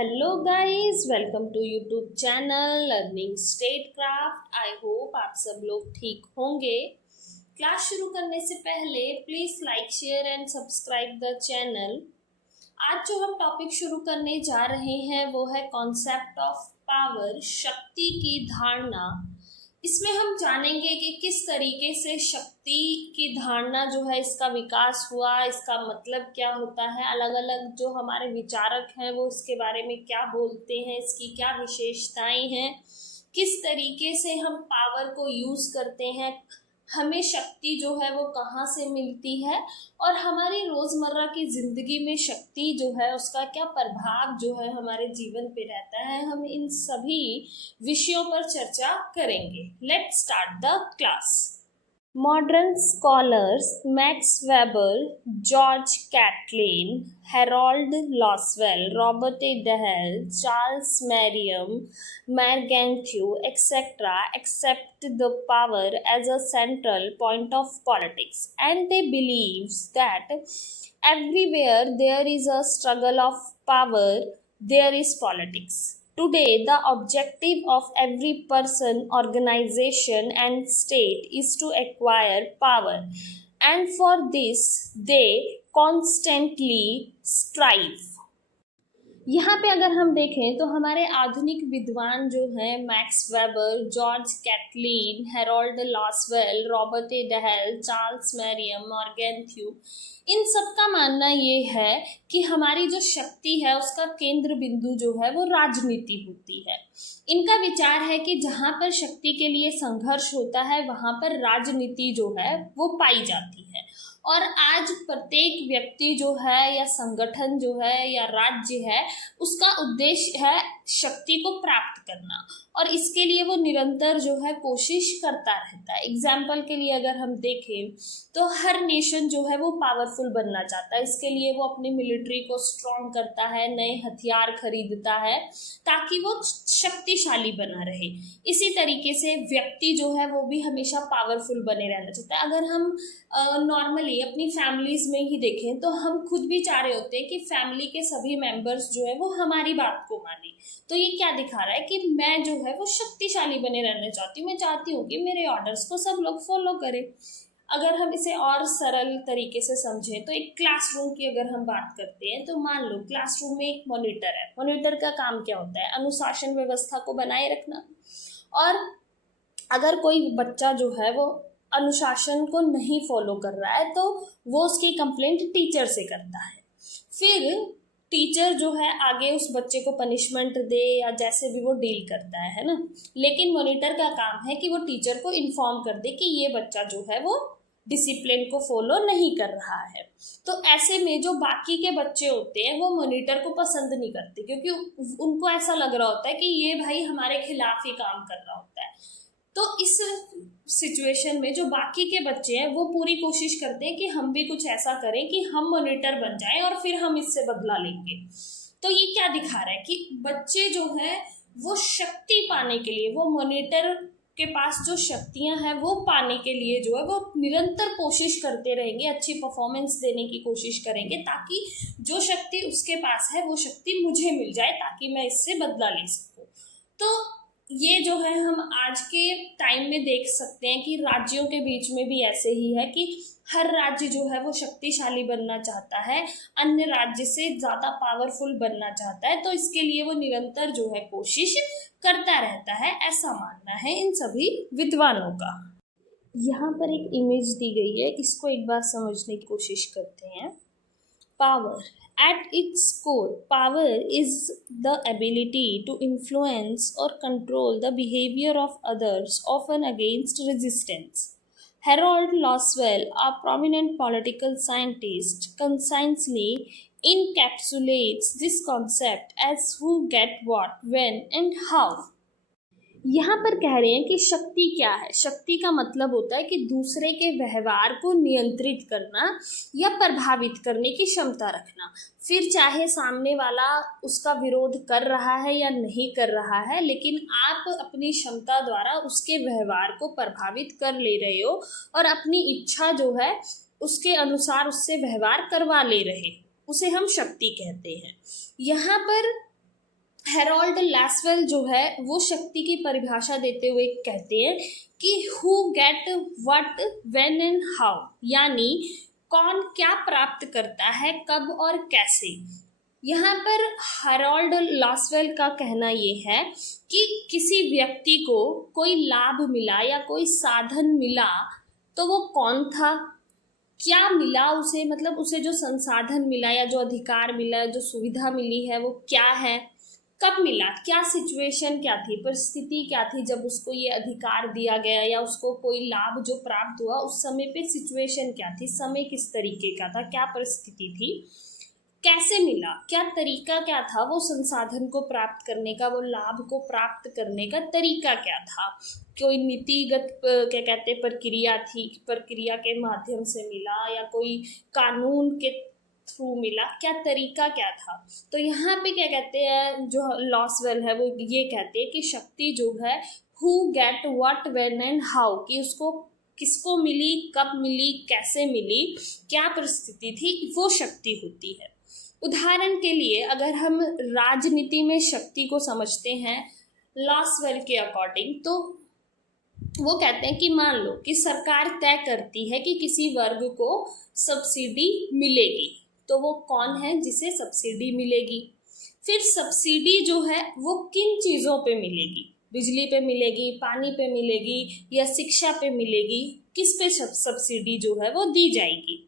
Hello guys, welcome to YouTube channel learning statecraft. I hope आप सब लोग ठीक होंगे। क्लास शुरू करने से पहले please like, share and subscribe the channel. आज जो हम टॉपिक शुरू करने जा रहे हैं वो है कॉन्सेप्ट ऑफ पावर, शक्ति की धारणा। इसमें हम जानेंगे कि किस तरीके से शक्ति की धारणा जो है इसका विकास हुआ, इसका मतलब क्या होता है, अलग अलग जो हमारे विचारक हैं वो इसके बारे में क्या बोलते हैं, इसकी क्या विशेषताएं हैं, किस तरीके से हम पावर को यूज करते हैं, हमें शक्ति जो है वो कहाँ से मिलती है और हमारी रोजमर्रा की जिंदगी में शक्ति जो है उसका क्या प्रभाव जो है हमारे जीवन पे रहता है। हम इन सभी विषयों पर चर्चा करेंगे। Let's start the class. Modern scholars Max Weber, George Catlin, Harold Loswell, Robert A. Dahl, Charles Merriam, Mergenthaw, etc. accept the power as a central point of politics, and they believe that everywhere there is a struggle of power, there is politics. Today, the objective of every person, organization, and state is to acquire power, and for this, they constantly strive. यहाँ पे अगर हम देखें तो हमारे आधुनिक विद्वान जो हैं Max Weber, George Catlin, Harold Lasswell, Robert A Dahl, Charles Merriam, Morgenthau, इन सब का मानना ये है कि हमारी जो शक्ति है उसका केंद्र बिंदु जो है वो राजनीति होती है। इनका विचार है कि जहाँ पर शक्ति के लिए संघर्ष होता है वहाँ पर राजनीति जो है वो पाई जाती है। और आज प्रत्येक व्यक्ति जो है या संगठन जो है या राज्य है उसका उद्देश्य है शक्ति को प्राप्त करना, और इसके लिए वो निरंतर जो है कोशिश करता रहता है। एग्जाम्पल के लिए अगर हम देखें तो हर नेशन जो है वो पावरफुल बनना चाहता है। इसके लिए वो अपनी मिलिट्री को स्ट्रॉन्ग करता है, नए हथियार खरीदता है ताकि वो शक्तिशाली बना रहे। इसी तरीके से व्यक्ति जो है वो भी हमेशा पावरफुल बने रहना चाहता है। अगर हम नॉर्मली अपनी फैमिलीज में ही देखें तो हम खुद भी चाह रहे होते हैं कि फैमिली के सभी मेंबर्स जो है वो हमारी बात को माने। तो ये क्या दिखा रहा है कि मैं जो है वो शक्तिशाली बने रहना चाहती हूँ, मैं चाहती हूँ कि मेरे ऑर्डर्स को सब लोग फॉलो करें। अगर हम इसे और सरल तरीके से समझें तो एक क्लासरूम की अगर हम बात करते हैं तो मान लो क्लासरूम में एक मॉनिटर है। मॉनिटर का काम क्या होता है? अनुशासन व्यवस्था को बनाए रखना। और अगर कोई बच्चा जो है वो अनुशासन को नहीं फॉलो कर रहा है तो वो उसकी कंप्लेंट टीचर से करता है। फिर टीचर जो है आगे उस बच्चे को पनिशमेंट दे या जैसे भी वो डील करता है ना। लेकिन मॉनिटर का काम है कि वो टीचर को इन्फॉर्म कर दे कि ये बच्चा जो है वो डिसिप्लिन को फॉलो नहीं कर रहा है। तो ऐसे में जो बाकी के बच्चे होते हैं वो मॉनिटर को पसंद नहीं करते, क्योंकि उनको ऐसा लग रहा होता है कि ये भाई हमारे खिलाफ ही काम कर रहा होता है। तो इस सिचुएशन में जो बाकी के बच्चे हैं वो पूरी कोशिश करते हैं कि हम भी कुछ ऐसा करें कि हम मॉनिटर बन जाएं और फिर हम इससे बदला लेंगे। तो ये क्या दिखा रहा है कि बच्चे जो हैं वो शक्ति पाने के लिए, वो मॉनिटर के पास जो शक्तियां हैं वो पाने के लिए जो है वो निरंतर कोशिश करते रहेंगे, अच्छी परफॉर्मेंस देने की कोशिश करेंगे ताकि जो शक्ति उसके पास है वो शक्ति मुझे मिल जाए ताकि मैं इससे बदला ले सकूं। तो ये जो है हम आज के टाइम में देख सकते हैं कि राज्यों के बीच में भी ऐसे ही है कि हर राज्य जो है वो शक्तिशाली बनना चाहता है, अन्य राज्य से ज़्यादा पावरफुल बनना चाहता है। तो इसके लिए वो निरंतर जो है कोशिश करता रहता है, ऐसा मानना है इन सभी विद्वानों का। यहाँ पर एक इमेज दी गई है, इसको एक बार समझने की कोशिश करते हैं। Power at its core, power is the ability to influence or control the behavior of others, often against resistance. Harold Loswell, a prominent political scientist, concisely encapsulates this concept as who get what, when, and how. यहाँ पर कह रहे हैं कि शक्ति क्या है। शक्ति का मतलब होता है कि दूसरे के व्यवहार को नियंत्रित करना या प्रभावित करने की क्षमता रखना, फिर चाहे सामने वाला उसका विरोध कर रहा है या नहीं कर रहा है, लेकिन आप अपनी क्षमता द्वारा उसके व्यवहार को प्रभावित कर ले रहे हो और अपनी इच्छा जो है उसके अनुसार उससे व्यवहार करवा ले रहे, उसे हम शक्ति कहते हैं। यहाँ पर हेरोल्ड लैसवेल जो है वो शक्ति की परिभाषा देते हुए कहते हैं कि who get what when and how, यानी कौन क्या प्राप्त करता है, कब और कैसे। यहाँ पर हेरोल्ड लैसवेल का कहना ये है कि किसी व्यक्ति को कोई लाभ मिला या कोई साधन मिला तो वो कौन था, क्या मिला उसे, मतलब उसे जो संसाधन मिला या जो अधिकार मिला, जो सुविधा मिली है वो क्या है, कब मिला, क्या सिचुएशन क्या थी, परिस्थिति क्या थी जब उसको ये अधिकार दिया गया या उसको कोई लाभ जो प्राप्त हुआ उस समय पे सिचुएशन क्या थी, समय किस तरीके का था, क्या परिस्थिति थी, कैसे मिला, क्या तरीका क्या था वो संसाधन को प्राप्त करने का, वो लाभ को प्राप्त करने का तरीका क्या था, कोई नीतिगत क्या कहते प्रक्रिया थी, प्रक्रिया के माध्यम से मिला या कोई कानून के थ्रू मिला, क्या तरीका क्या था। तो यहाँ पे क्या कहते हैं जो लैसवेल है वो ये कहते हैं कि शक्ति जो है who get what when and how, कि उसको किसको मिली, कब मिली, कैसे मिली, क्या परिस्थिति थी, वो शक्ति होती है। उदाहरण के लिए अगर हम राजनीति में शक्ति को समझते हैं लैसवेल के अकॉर्डिंग, तो वो कहते हैं कि मान लो कि सरकार तय करती है कि किसी वर्ग को सब्सिडी मिलेगी, तो वो कौन है जिसे सब्सिडी मिलेगी। फिर सब्सिडी जो है वो किन चीज़ों पे मिलेगी, बिजली पे मिलेगी, पानी पे मिलेगी या शिक्षा पे मिलेगी, किस पे सब्सिडी जो है वो दी जाएगी,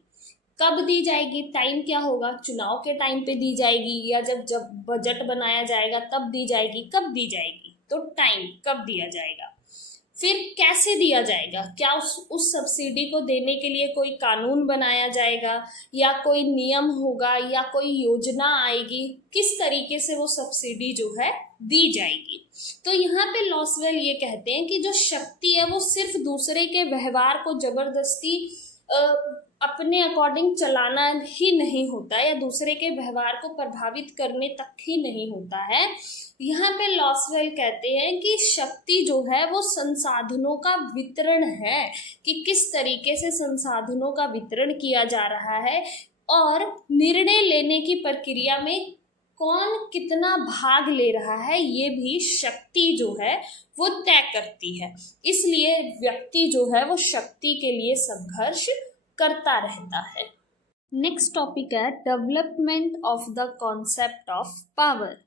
कब दी जाएगी, टाइम क्या होगा, चुनाव के टाइम पे दी जाएगी या जब जब बजट बनाया जाएगा तब दी जाएगी, कब दी जाएगी, तो टाइम कब दिया जाएगा। फिर कैसे दिया जाएगा, क्या उस सब्सिडी को देने के लिए कोई कानून बनाया जाएगा या कोई नियम होगा या कोई योजना आएगी, किस तरीके से वो सब्सिडी जो है दी जाएगी। तो यहाँ पे लैसवेल ये कहते हैं कि जो शक्ति है वो सिर्फ दूसरे के व्यवहार को जबरदस्ती अपने अकॉर्डिंग चलाना ही नहीं होता या दूसरे के व्यवहार को प्रभावित करने तक ही नहीं होता है। यहाँ पे लैसवेल कहते हैं कि शक्ति जो है वो संसाधनों का वितरण है, कि किस तरीके से संसाधनों का वितरण किया जा रहा है और निर्णय लेने की प्रक्रिया में कौन कितना भाग ले रहा है, ये भी शक्ति जो है वो तय करती है। इसलिए व्यक्ति जो है वो शक्ति के लिए संघर्ष करता रहता है। नेक्स्ट टॉपिक है development of the concept of power.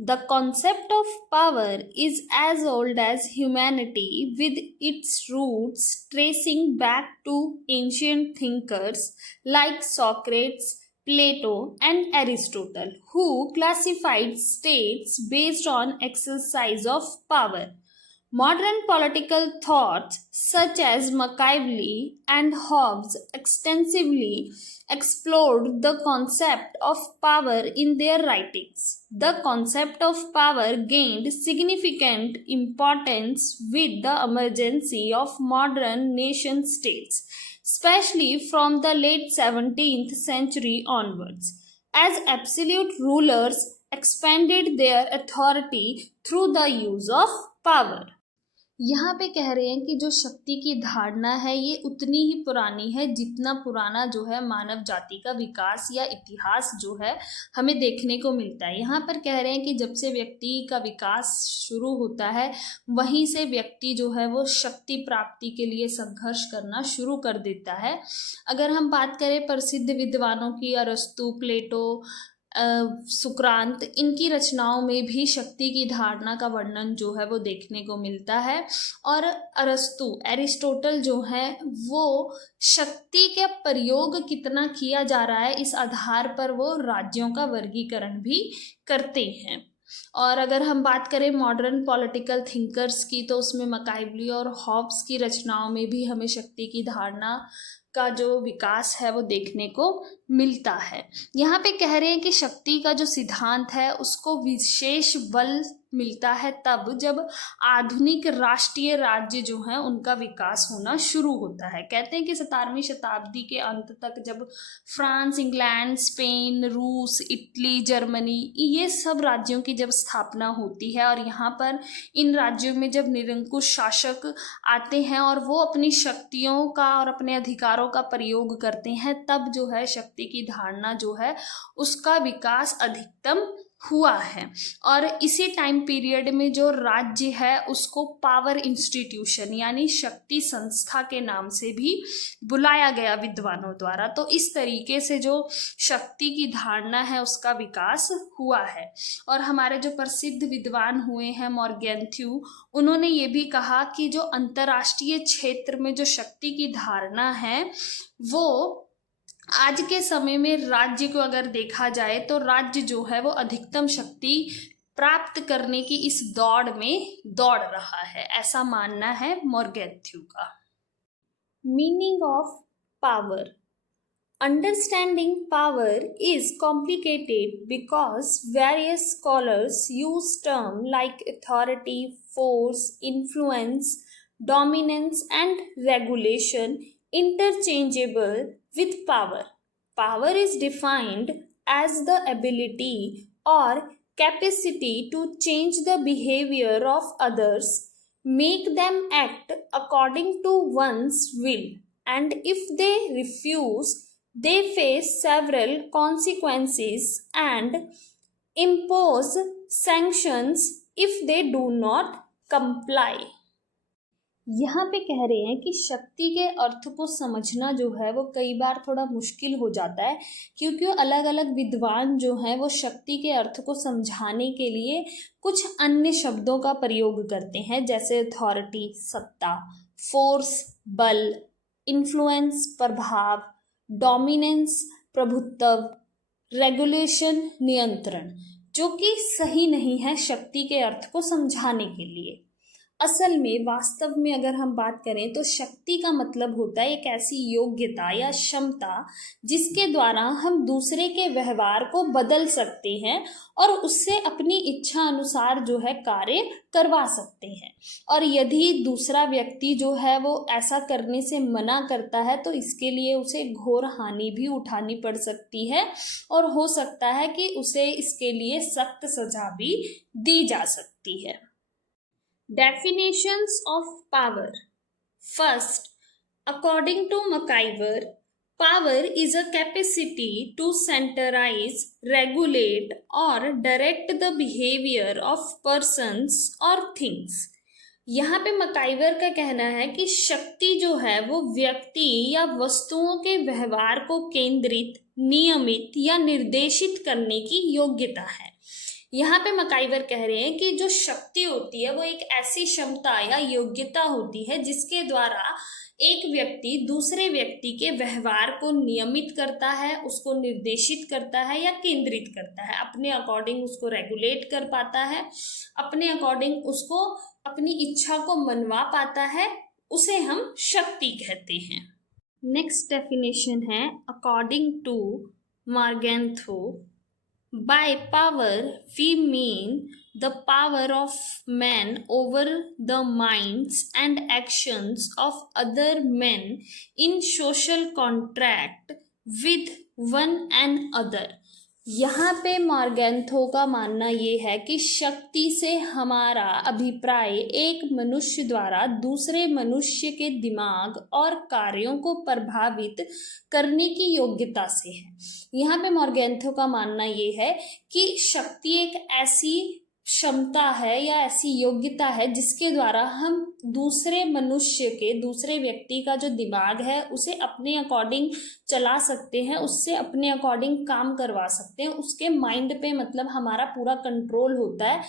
The concept of power is as old as humanity, with its roots tracing back to ancient thinkers like Socrates, Plato, and Aristotle, who classified states based on exercise of power. Modern political thoughts such as Machiavelli and Hobbes extensively explored the concept of power in their writings. The concept of power gained significant importance with the emergence of modern nation states, especially from the late 17th century onwards, as absolute rulers expanded their authority through the use of power. यहाँ पे कह रहे हैं कि जो शक्ति की धारणा है ये उतनी ही पुरानी है जितना पुराना जो है मानव जाति का विकास या इतिहास जो है हमें देखने को मिलता है। यहाँ पर कह रहे हैं कि जब से व्यक्ति का विकास शुरू होता है वहीं से व्यक्ति जो है वो शक्ति प्राप्ति के लिए संघर्ष करना शुरू कर देता है। अगर हम बात करें प्रसिद्ध विद्वानों की, अरस्तु, प्लेटो, सुक्रांत, इनकी रचनाओं में भी शक्ति की धारणा का वर्णन जो है वो देखने को मिलता है। और अरस्तु, एरिस्टोटल जो है वो शक्ति का प्रयोग कितना किया जा रहा है इस आधार पर वो राज्यों का वर्गीकरण भी करते हैं। और अगर हम बात करें मॉडर्न पॉलिटिकल थिंकर्स की तो उसमें मकाइवली और हॉब्स की रचनाओं में भी हमें शक्ति की धारणा का जो विकास है वो देखने को मिलता है। यहाँ पे कह रहे हैं कि शक्ति का जो सिद्धांत है उसको विशेष बल मिलता है तब जब आधुनिक राष्ट्रीय राज्य जो हैं उनका विकास होना शुरू होता है। कहते हैं कि 17वीं शताब्दी के अंत तक जब फ्रांस, इंग्लैंड, स्पेन, रूस, इटली, जर्मनी, ये सब राज्यों की जब स्थापना होती है और यहाँ पर इन राज्यों में जब निरंकुश शासक आते हैं और वो अपनी शक्तियों का और अपने अधिकारों का प्रयोग करते हैं, तब जो है शक्ति की धारणा जो है उसका विकास अधिकतम हुआ है। और इसी टाइम पीरियड में जो राज्य है उसको पावर इंस्टीट्यूशन यानी शक्ति संस्था के नाम से भी बुलाया गया विद्वानों द्वारा। तो इस तरीके से जो शक्ति की धारणा है उसका विकास हुआ है। और हमारे जो प्रसिद्ध विद्वान हुए हैं मॉर्गेंथ्यू, उन्होंने ये भी कहा कि जो अंतर्राष्ट्रीय क्षेत्र में जो शक्ति की धारणा है वो आज के समय में राज्य को अगर देखा जाए तो राज्य जो है वो अधिकतम शक्ति प्राप्त करने की इस दौड़ में दौड़ रहा है, ऐसा मानना है मॉर्गेंथ्यू का। Meaning of power. Understanding power is complicated because various scholars use terms like authority, force, influence, dominance, and regulation interchangeable with power. Power is defined as the ability or capacity to change the behavior of others, make them act according to one's will, and if they refuse, they face several consequences and impose sanctions if they do not comply. यहाँ पे कह रहे हैं कि शक्ति के अर्थ को समझना जो है वो कई बार थोड़ा मुश्किल हो जाता है, क्योंकि अलग अलग विद्वान जो हैं वो शक्ति के अर्थ को समझाने के लिए कुछ अन्य शब्दों का प्रयोग करते हैं, जैसे अथॉरिटी सत्ता, फोर्स बल, इन्फ्लुएंस प्रभाव, डोमिनेंस प्रभुत्व, रेगुलेशन नियंत्रण, जो कि सही नहीं है शक्ति के अर्थ को समझाने के लिए। असल में वास्तव में अगर हम बात करें तो शक्ति का मतलब होता है एक ऐसी योग्यता या क्षमता जिसके द्वारा हम दूसरे के व्यवहार को बदल सकते हैं और उससे अपनी इच्छा अनुसार जो है कार्य करवा सकते हैं। और यदि दूसरा व्यक्ति जो है वो ऐसा करने से मना करता है तो इसके लिए उसे घोर हानि भी उठानी पड़ सकती है और हो सकता है कि उसे इसके लिए सख्त सजा भी दी जा सकती है। Definitions of power. First, according to McIver, power is a capacity to centralize, regulate or direct the behavior of persons or things. यहाँ पे मकाइवर का कहना है कि शक्ति जो है वो व्यक्ति या वस्तुओं के व्यवहार को केंद्रित, नियमित या निर्देशित करने की योग्यता है। यहाँ पे मकाइवर कह रहे हैं कि जो शक्ति होती है वो एक ऐसी क्षमता या योग्यता होती है जिसके द्वारा एक व्यक्ति दूसरे व्यक्ति के व्यवहार को नियमित करता है, उसको निर्देशित करता है या केंद्रित करता है, अपने अकॉर्डिंग उसको रेगुलेट कर पाता है, अपने अकॉर्डिंग उसको अपनी इच्छा को मनवा पाता है, उसे हम शक्ति कहते हैं। नेक्स्ट डेफिनेशन है according to Morgenthau, by power we mean the power of man over the minds and actions of other men in social contract with one another. यहाँ पे मॉर्गेंथ्यू का मानना ये है कि शक्ति से हमारा अभिप्राय एक मनुष्य द्वारा दूसरे मनुष्य के दिमाग और कार्यों को प्रभावित करने की योग्यता से है। यहाँ पे मॉर्गेंथ्यू का मानना ये है कि शक्ति एक ऐसी क्षमता है या ऐसी योग्यता है जिसके द्वारा हम दूसरे मनुष्य के, दूसरे व्यक्ति का जो दिमाग है उसे अपने अकॉर्डिंग चला सकते हैं, उससे अपने अकॉर्डिंग काम करवा सकते हैं, उसके माइंड पे मतलब हमारा पूरा कंट्रोल होता है।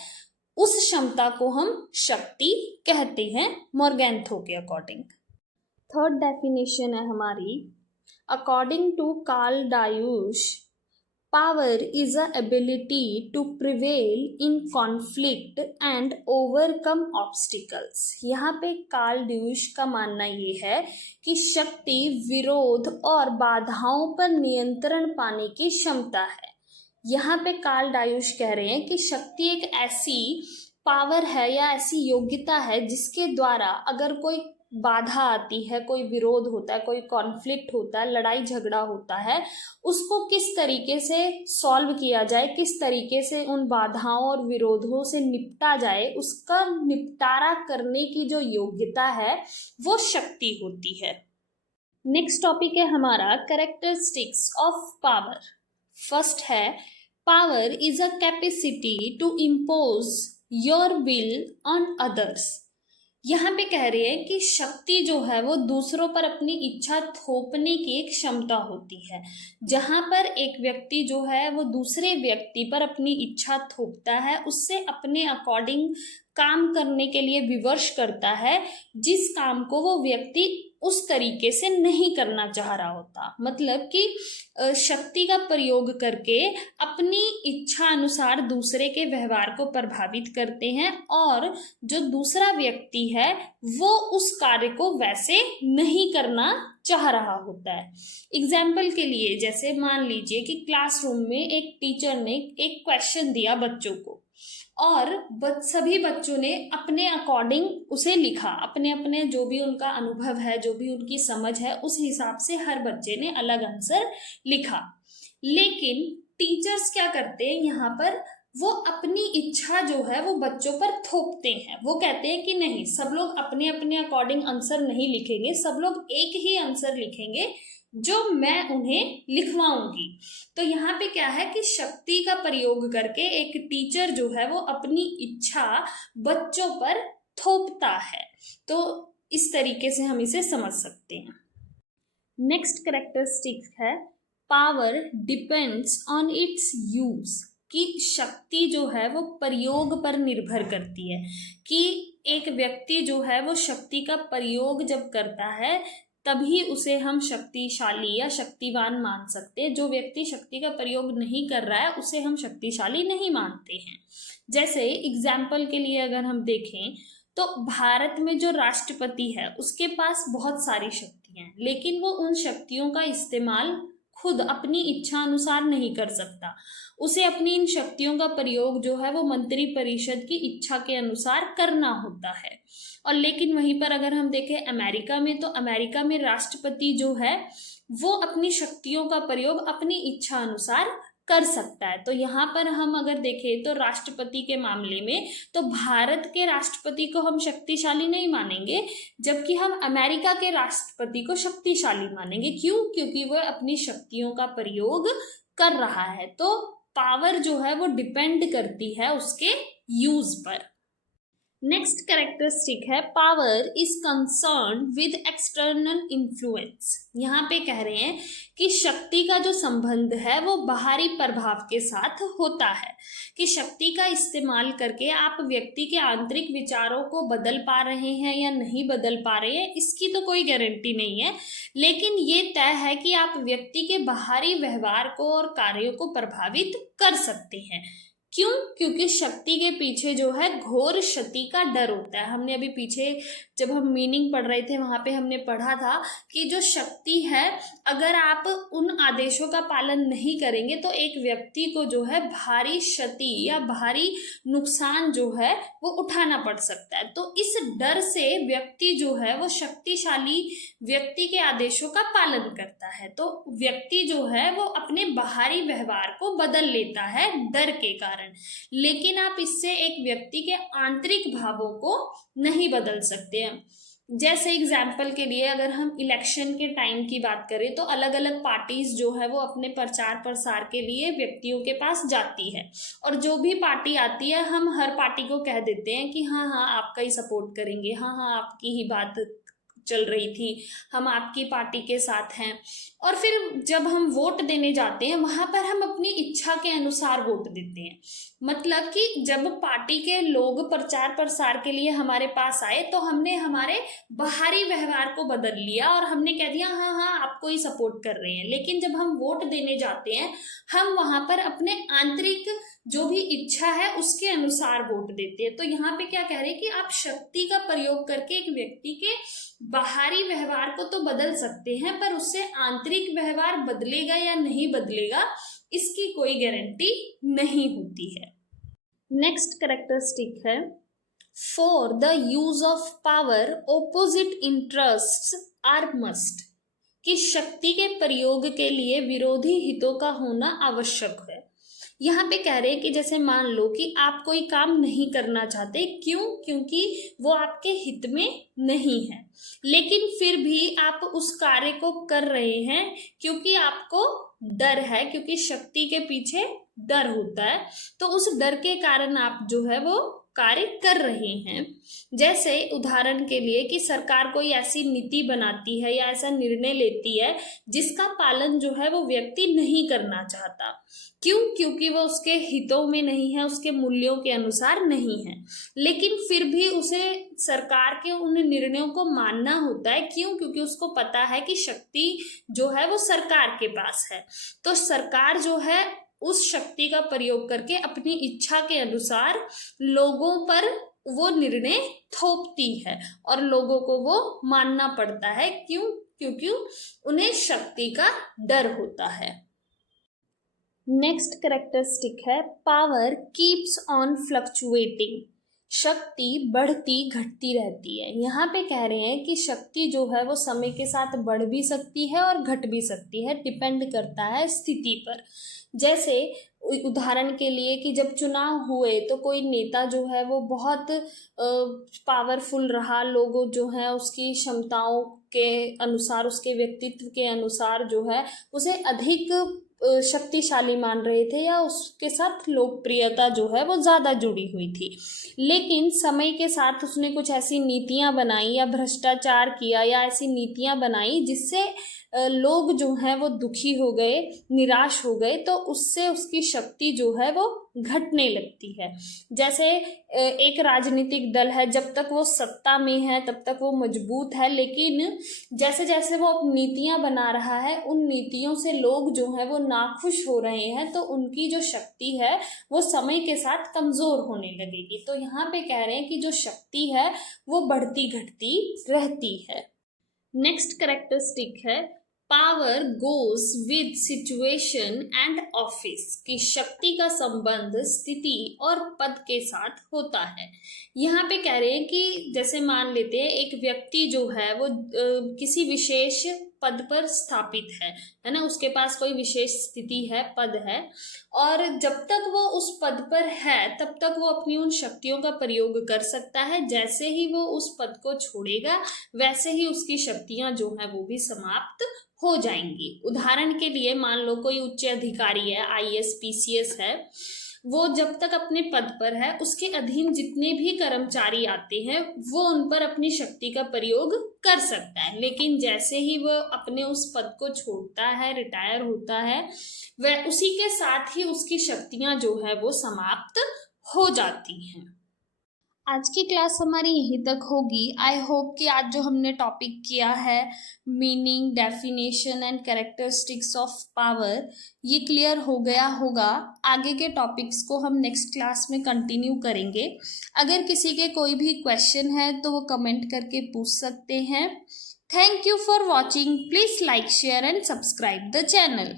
उस क्षमता को हम शक्ति कहते हैं मॉर्गेंथ्यू के अकॉर्डिंग। थर्ड डेफिनेशन है हमारी according to Karl Deutsch, power is the ability to prevail in conflict and overcome obstacles. यहाँ पे कार्ल ड्यूश का मानना ये है कि शक्ति विरोध और बाधाओं पर नियंत्रण पाने की क्षमता है। यहाँ पे कार्ल डायूश कह रहे हैं कि शक्ति एक ऐसी पावर है या ऐसी योग्यता है जिसके द्वारा अगर कोई बाधा आती है, कोई विरोध होता है, कोई कॉन्फ्लिक्ट होता है, लड़ाई झगड़ा होता है, उसको किस तरीके से सॉल्व किया जाए, किस तरीके से उन बाधाओं और विरोधों से निपटा जाए, उसका निपटारा करने की जो योग्यता है वो शक्ति होती है। नेक्स्ट टॉपिक है हमारा कैरेक्टरिस्टिक्स ऑफ पावर। फर्स्ट है power is a capacity to impose your will on others. यहाँ पे कह रहे हैं कि शक्ति जो है वो दूसरों पर अपनी इच्छा थोपने की एक क्षमता होती है। जहाँ पर एक व्यक्ति जो है वो दूसरे व्यक्ति पर अपनी इच्छा थोपता है, उससे अपने अकॉर्डिंग काम करने के लिए विवश करता है, जिस काम को वो व्यक्ति उस तरीके से नहीं करना चाह रहा होता। मतलब कि शक्ति का प्रयोग करके अपनी इच्छा अनुसार दूसरे के व्यवहार को प्रभावित करते हैं, और जो दूसरा व्यक्ति है वो उस कार्य को वैसे नहीं करना चाह रहा होता है। एग्जाम्पल के लिए जैसे मान लीजिए कि क्लासरूम में एक टीचर ने एक क्वेश्चन दिया बच्चों को, और सभी बच्चों ने अपने अकॉर्डिंग उसे लिखा, अपने अपने जो भी उनका अनुभव है, जो भी उनकी समझ है, उस हिसाब से हर बच्चे ने अलग आंसर लिखा। लेकिन टीचर्स क्या करते हैं यहाँ पर, वो अपनी इच्छा जो है वो बच्चों पर थोपते हैं। वो कहते हैं कि नहीं, सब लोग अपने अपने अकॉर्डिंग आंसर नहीं लिखेंगे, सब लोग एक ही आंसर लिखेंगे जो मैं उन्हें लिखवाऊंगी। तो यहाँ पे क्या है कि शक्ति का प्रयोग करके एक टीचर जो है वो अपनी इच्छा बच्चों पर थोपता है। तो इस तरीके से हम इसे समझ सकते हैं। नेक्स्ट कैरेक्टरिस्टिक है power depends on it's use, कि शक्ति जो है वो प्रयोग पर निर्भर करती है, कि एक व्यक्ति जो है वो शक्ति का प्रयोग जब करता है तभी उसे हम शक्तिशाली या शक्तिवान मान सकते हैं। जो व्यक्ति शक्ति का प्रयोग नहीं कर रहा है उसे हम शक्तिशाली नहीं मानते हैं। जैसे एग्जाम्पल के लिए अगर हम देखें तो भारत में जो राष्ट्रपति है उसके पास बहुत सारी शक्तियां हैं, लेकिन वो उन शक्तियों का इस्तेमाल खुद अपनी इच्छा अनुसार नहीं कर सकता। उसे अपनी इन शक्तियों का प्रयोग जो है वो मंत्री परिषद की इच्छा के अनुसार करना होता है। और लेकिन वहीं पर अगर हम देखें अमेरिका में, तो अमेरिका में राष्ट्रपति जो है वो अपनी शक्तियों का प्रयोग अपनी इच्छा अनुसार कर सकता है। तो यहाँ पर हम अगर देखें तो राष्ट्रपति के मामले में तो भारत के राष्ट्रपति को हम शक्तिशाली नहीं मानेंगे, जबकि हम अमेरिका के राष्ट्रपति को शक्तिशाली मानेंगे। क्यों? क्योंकि वह अपनी शक्तियों का प्रयोग कर रहा है। तो पावर जो है वो डिपेंड करती है उसके यूज पर। नेक्स्ट कैरेक्टरिस्टिक है power is concern with external influence. यहाँ पे कह रहे हैं कि शक्ति का जो संबंध है वो बाहरी प्रभाव के साथ होता है, कि शक्ति का इस्तेमाल करके आप व्यक्ति के आंतरिक विचारों को बदल पा रहे हैं या नहीं बदल पा रहे हैं इसकी तो कोई गारंटी नहीं है, लेकिन ये तय है कि आप व्यक्ति के बाहरी व्यवहार को और कार्यों को प्रभावित कर सकते हैं। क्यों? क्योंकि शक्ति के पीछे जो है घोर क्षति का डर होता है। हमने अभी पीछे जब हम मीनिंग पढ़ रहे थे वहां पे हमने पढ़ा था कि जो शक्ति है, अगर आप उन आदेशों का पालन नहीं करेंगे तो एक व्यक्ति को जो है भारी क्षति या भारी नुकसान जो है वो उठाना पड़ सकता है। तो इस डर से व्यक्ति जो है वो शक्तिशाली व्यक्ति के आदेशों का पालन करता है। तो व्यक्ति जो है वो अपने बाहरी व्यवहार को बदल लेता है डर के कारण, लेकिन आप इससे एक व्यक्ति के आंतरिक भावों को नहीं बदल सकते हैं। जैसे एग्जाम्पल के लिए अगर हम इलेक्शन के टाइम की बात करें तो अलग अलग पार्टीज जो है वो अपने प्रचार प्रसार के लिए व्यक्तियों के पास जाती है, और जो भी पार्टी आती है हम हर पार्टी को कह देते हैं कि हाँ हाँ आपका ही सपोर्ट करेंगे, हाँ हाँ आपकी ही बात चल रही थी, हम आपकी पार्टी के साथ हैं। और फिर जब हम वोट देने जाते हैं वहां पर हम अपनी इच्छा के अनुसार वोट देते हैं। मतलब कि जब पार्टी के लोग प्रचार प्रसार के लिए हमारे पास आए तो हमने हमारे बाहरी व्यवहार को बदल लिया और हमने कह दिया हाँ हाँ आपको ही सपोर्ट कर रहे हैं, लेकिन जब हम वोट देने जाते हैं हम वहां पर अपने आंतरिक जो भी इच्छा है उसके अनुसार वोट देते हैं। तो यहाँ पे क्या कह रहे हैं कि आप शक्ति का प्रयोग करके एक व्यक्ति के बाहरी व्यवहार को तो बदल सकते हैं, पर उससे आंतरिक व्यवहार बदलेगा या नहीं बदलेगा इसकी कोई गारंटी नहीं होती है। नेक्स्ट कैरेक्टरिस्टिक है for the use of power opposite interests are must, कि शक्ति के प्रयोग के लिए विरोधी हितों का होना आवश्यक है। यहाँ पे कह रहे हैं कि जैसे मान लो कि आप कोई काम नहीं करना चाहते, क्यों? क्योंकि वो आपके हित में नहीं है, लेकिन फिर भी आप उस कार्य को कर रहे हैं क्योंकि आपको डर है, क्योंकि शक्ति के पीछे डर होता है, तो उस डर के कारण आप जो है वो कार्य कर रहे हैं। जैसे उदाहरण के लिए कि सरकार कोई ऐसी नीति बनाती है या ऐसा निर्णय लेती है जिसका पालन जो है वो व्यक्ति नहीं करना चाहता। क्यों? क्योंकि वो उसके हितों में नहीं है, उसके मूल्यों के अनुसार नहीं है, लेकिन फिर भी उसे सरकार के उन निर्णयों को मानना होता है। क्यों? क्योंकि उसको पता है कि शक्ति जो है वो सरकार के पास है। तो सरकार जो है उस शक्ति का प्रयोग करके अपनी इच्छा के अनुसार लोगों पर वो निर्णय थोपती है और लोगों को वो मानना पड़ता है। क्यों? क्योंकि उन्हें शक्ति का डर होता है। नेक्स्ट कैरेक्टरिस्टिक है पावर कीप्स ऑन फ्लक्चुएटिंग। शक्ति बढ़ती घटती रहती है। यहाँ पे कह रहे हैं कि शक्ति जो है वो समय के साथ बढ़ भी सकती है और घट भी सकती है, डिपेंड करता है स्थिति पर। जैसे उदाहरण के लिए कि जब चुनाव हुए तो कोई नेता जो है वो बहुत पावरफुल रहा, लोगों जो है उसकी क्षमताओं के अनुसार, उसके व्यक्तित्व के अनुसार जो है उसे अधिक शक्तिशाली मान रहे थे या उसके साथ लोकप्रियता जो है वो ज़्यादा जुड़ी हुई थी। लेकिन समय के साथ उसने कुछ ऐसी नीतियां बनाई या भ्रष्टाचार किया या ऐसी नीतियां बनाई जिससे लोग जो हैं वो दुखी हो गए, निराश हो गए, तो उससे उसकी शक्ति जो है वो घटने लगती है। जैसे एक राजनीतिक दल है, जब तक वो सत्ता में है तब तक वो मजबूत है, लेकिन जैसे जैसे वो अब नीतियां बना रहा है उन नीतियों से लोग जो हैं वो नाखुश हो रहे हैं, तो उनकी जो शक्ति है वो समय के साथ कमजोर होने लगेगी। तो यहाँ पे कह रहे हैं कि जो शक्ति है वो बढ़ती घटती रहती है। नेक्स्ट कैरेक्टरिस्टिक है power goes with situation and office, की शक्ति का संबंध स्थिति और पद के साथ होता है। यहाँ पे कह रहे हैं कि जैसे मान लेते हैं एक व्यक्ति जो है वो किसी विशेष पद पर स्थापित है ना, उसके पास कोई विशेष स्थिति है, पद है, और जब तक वो उस पद पर है तब तक वो अपनी उन शक्तियों का प्रयोग कर सकता है। जैसे ही वो उस पद को छोड़ेगा वैसे ही उसकी शक्तियां जो है वो भी समाप्त हो जाएंगी। उदाहरण के लिए मान लो कोई उच्च अधिकारी है, आईएएस पीसीएस है, वो जब तक अपने पद पर है उसके अधीन जितने भी कर्मचारी आते हैं वो उन पर अपनी शक्ति का प्रयोग कर सकता है, लेकिन जैसे ही वो अपने उस पद को छोड़ता है, रिटायर होता है, वह उसी के साथ ही उसकी शक्तियां जो है वो समाप्त हो जाती हैं। आज की क्लास हमारी यहीं तक होगी। आई होप कि आज जो हमने टॉपिक किया है meaning, definition and characteristics of power, ये क्लियर हो गया होगा। आगे के टॉपिक्स को हम नेक्स्ट क्लास में कंटिन्यू करेंगे। अगर किसी के कोई भी क्वेश्चन है तो वो कमेंट करके पूछ सकते हैं। Thank you for watching. Please like, share and subscribe the channel.